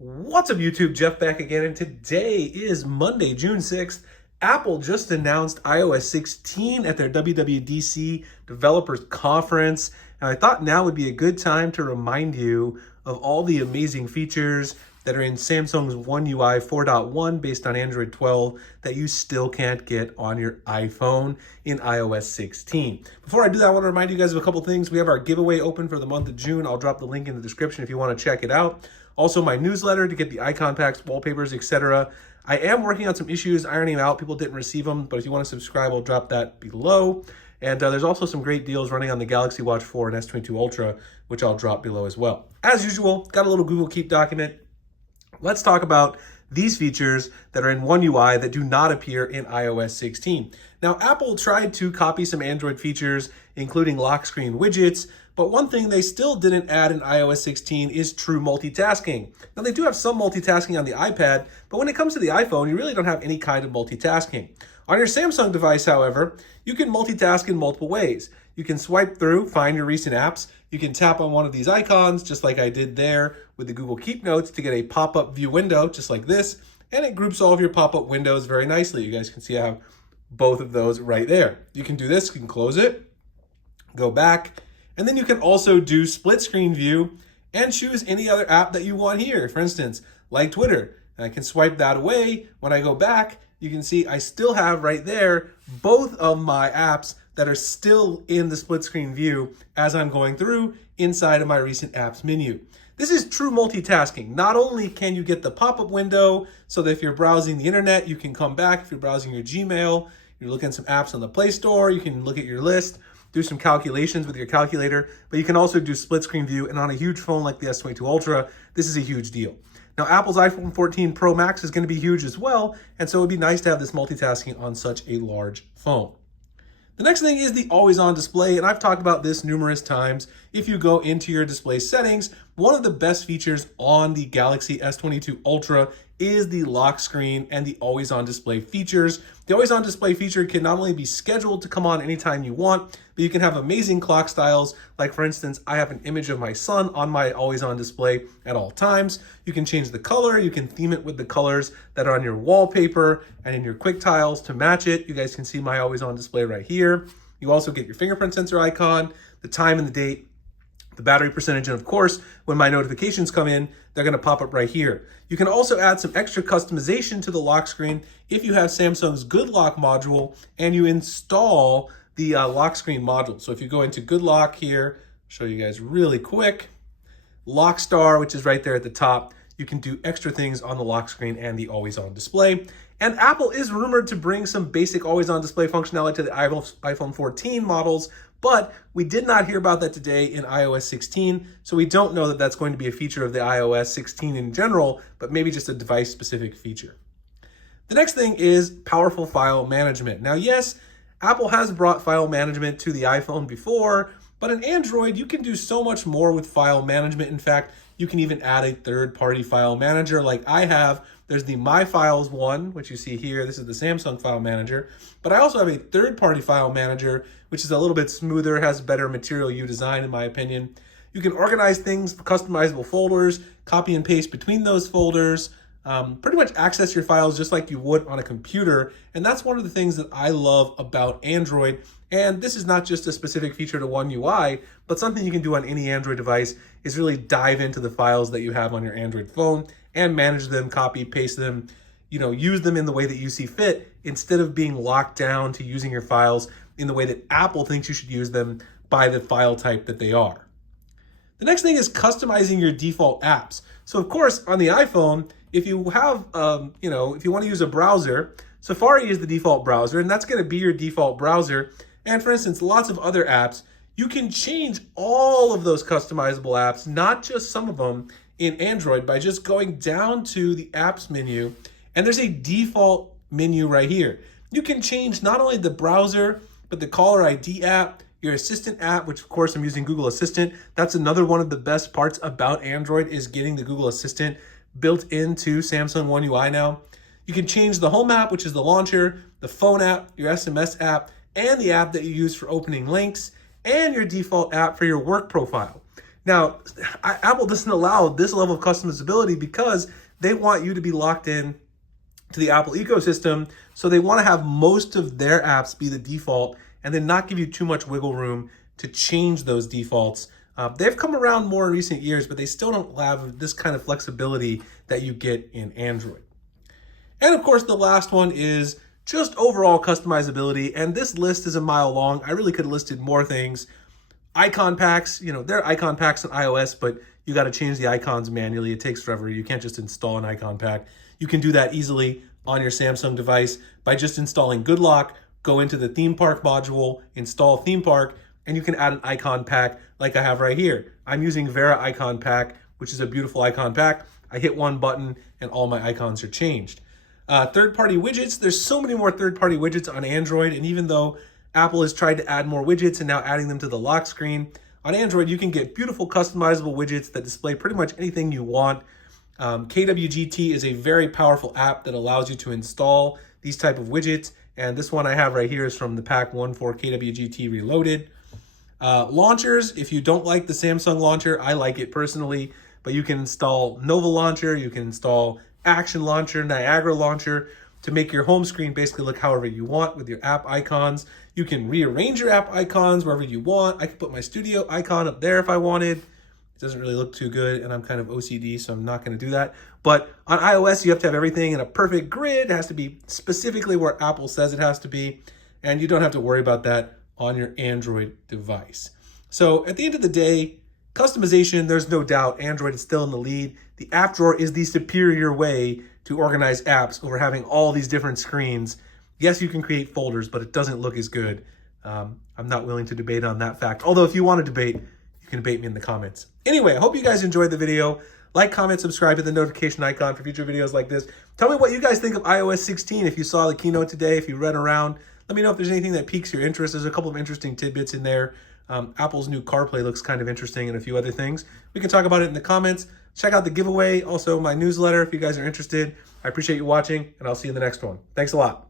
What's up YouTube, Jeff back again, and today is Monday, June 6th. Apple just announced iOS 16 at their WWDC Developers Conference, and I thought now would be a good time to remind you of all the amazing features that are in Samsung's One UI 4.1 based on Android 12 that you still can't get on your iPhone in iOS 16. Before I do that, I want to remind you guys of a couple things. We have our giveaway open for the month of June. I'll drop the link in the description if you want to check it out. Also, my newsletter to get the icon packs, wallpapers, etc. I am working on some issues, ironing them out. People didn't receive them, but if you want to subscribe, I'll drop that below. And there's also some great deals running on the Galaxy Watch 4 and S22 Ultra, which I'll drop below as well. As usual, got a little Google Keep document. Let's talk about these features that are in One UI that do not appear in iOS 16. Now, Apple tried to copy some Android features, including lock screen widgets, but one thing they still didn't add in iOS 16 is true multitasking. Now, they do have some multitasking on the iPad, but when it comes to the iPhone, you really don't have any kind of multitasking. On your Samsung device, however, you can multitask in multiple ways. You can swipe through, find your recent apps. You can tap on one of these icons, just like I did there with the Google Keep Notes, to get a pop-up view window, just like this, and it groups all of your pop-up windows very nicely. You guys can see I have both of those right there. You can do this, you can close it, go back, and then you can also do split screen view and choose any other app that you want here. For instance, like Twitter, and I can swipe that away. When I go back, you can see I still have right there both of my apps that are still in the split screen view as I'm going through inside of my recent apps menu. This is true multitasking. Not only can you get the pop-up window so that if you're browsing the internet, you can come back. If you're browsing your Gmail, you're looking at some apps on the Play Store, you can look at your list, do some calculations with your calculator, but you can also do split screen view, and on a huge phone like the S22 Ultra, this is a huge deal. Now, Apple's iPhone 14 Pro Max is going to be huge as well, and so it would be nice to have this multitasking on such a large phone. The next thing is the always-on display, and I've talked about this numerous times. If you go into your display settings, one of the best features on the Galaxy S22 Ultra is the lock screen and the always-on display features. The always-on display feature can not only be scheduled to come on anytime you want, but you can have amazing clock styles. Like, for instance, I have an image of my son on my always-on display at all times. You can change the color, you can theme it with the colors that are on your wallpaper and in your quick tiles to match it. You guys can see my always-on display right here. You also get your fingerprint sensor icon, the time and the date, the battery percentage, and of course, when my notifications come in, they're gonna pop up right here. You can also add some extra customization to the lock screen if you have Samsung's Good Lock module and you install the lock screen module. So if you go into Good Lock here, I'll show you guys really quick, Lock Star, which is right there at the top, you can do extra things on the lock screen and the always-on display. And Apple is rumored to bring some basic always-on display functionality to the iPhone 14 models, but we did not hear about that today in iOS 16, so we don't know that that's going to be a feature of the iOS 16 in general, but maybe just a device-specific feature. The next thing is powerful file management. Now, yes, Apple has brought file management to the iPhone before, but in Android, you can do so much more with file management. In fact, you can even add a third-party file manager like I have. There's the My Files one, which you see here. This is the Samsung file manager. But I also have a third-party file manager, which is a little bit smoother, has better Material You design, in my opinion. You can organize things, customizable folders, copy and paste between those folders, pretty much access your files just like you would on a computer. And that's one of the things that I love about Android. And this is not just a specific feature to One UI, but something you can do on any Android device is really dive into the files that you have on your Android phone and manage them, copy, paste them, use them in the way that you see fit instead of being locked down to using your files in the way that Apple thinks you should use them by the file type that they are. The next thing is customizing your default apps. So of course, on the iPhone, if you have, if you want to use a browser, Safari is the default browser, and that's going to be your default browser. And for instance, lots of other apps, you can change all of those customizable apps, not just some of them, in Android by just going down to the apps menu, and there's a default menu right here. You can change not only the browser, but the caller ID app, your assistant app, which of course I'm using Google Assistant. That's another one of the best parts about Android is getting the Google Assistant built into Samsung One UI now. You can change the home app, which is the launcher, the phone app, your SMS app, and the app that you use for opening links, and your default app for your work profile. Now, Apple doesn't allow this level of customizability because they want you to be locked in to the Apple ecosystem. So they want to have most of their apps be the default and then not give you too much wiggle room to change those defaults. They've come around more in recent years, but they still don't have this kind of flexibility that you get in Android. And of course, the last one is just overall customizability. And this list is a mile long. I really could have listed more things. Icon packs, there are icon packs in iOS, but you got to change the icons manually. It takes forever. You can't just install an icon pack. You can do that easily on your Samsung device by just installing GoodLock, go into the theme park module, install theme park, and you can add an icon pack like I have right here. I'm using Vera Icon Pack, which is a beautiful icon pack. I hit one button and all my icons are changed. Third-party widgets, there's so many more third-party widgets on Android, and even though Apple has tried to add more widgets and now adding them to the lock screen, on Android you can get beautiful customizable widgets that display pretty much anything you want. KWGT is a very powerful app that allows you to install these type of widgets, and this one I have right here is from the pack 1 for KWGT Reloaded. Launchers, if you don't like the Samsung launcher, I like it personally, but you can install Nova Launcher, you can install Action Launcher, Niagara Launcher to make your home screen basically look however you want with your app icons. You can rearrange your app icons wherever you want. I could put my studio icon up there if I wanted. It doesn't really look too good, and I'm kind of OCD, so I'm not going to do that. But on iOS, you have to have everything in a perfect grid. It has to be specifically where Apple says it has to be, and you don't have to worry about that on your Android device. So at the end of the day, customization, there's no doubt Android is still in the lead. The app drawer is the superior way to organize apps over having all these different screens. Yes, you can create folders, but it doesn't look as good. I'm not willing to debate on that fact. Although if you want to debate, you can debate me in the comments. Anyway, I hope you guys enjoyed the video. Like, comment, subscribe, hit the notification icon for future videos like this. Tell me what you guys think of iOS 16. If you saw the keynote today, if you read around, let me know if there's anything that piques your interest. There's a couple of interesting tidbits in there. Apple's new CarPlay looks kind of interesting and a few other things. We can talk about it in the comments. Check out the giveaway, also my newsletter if you guys are interested. I appreciate you watching, and I'll see you in the next one. Thanks a lot.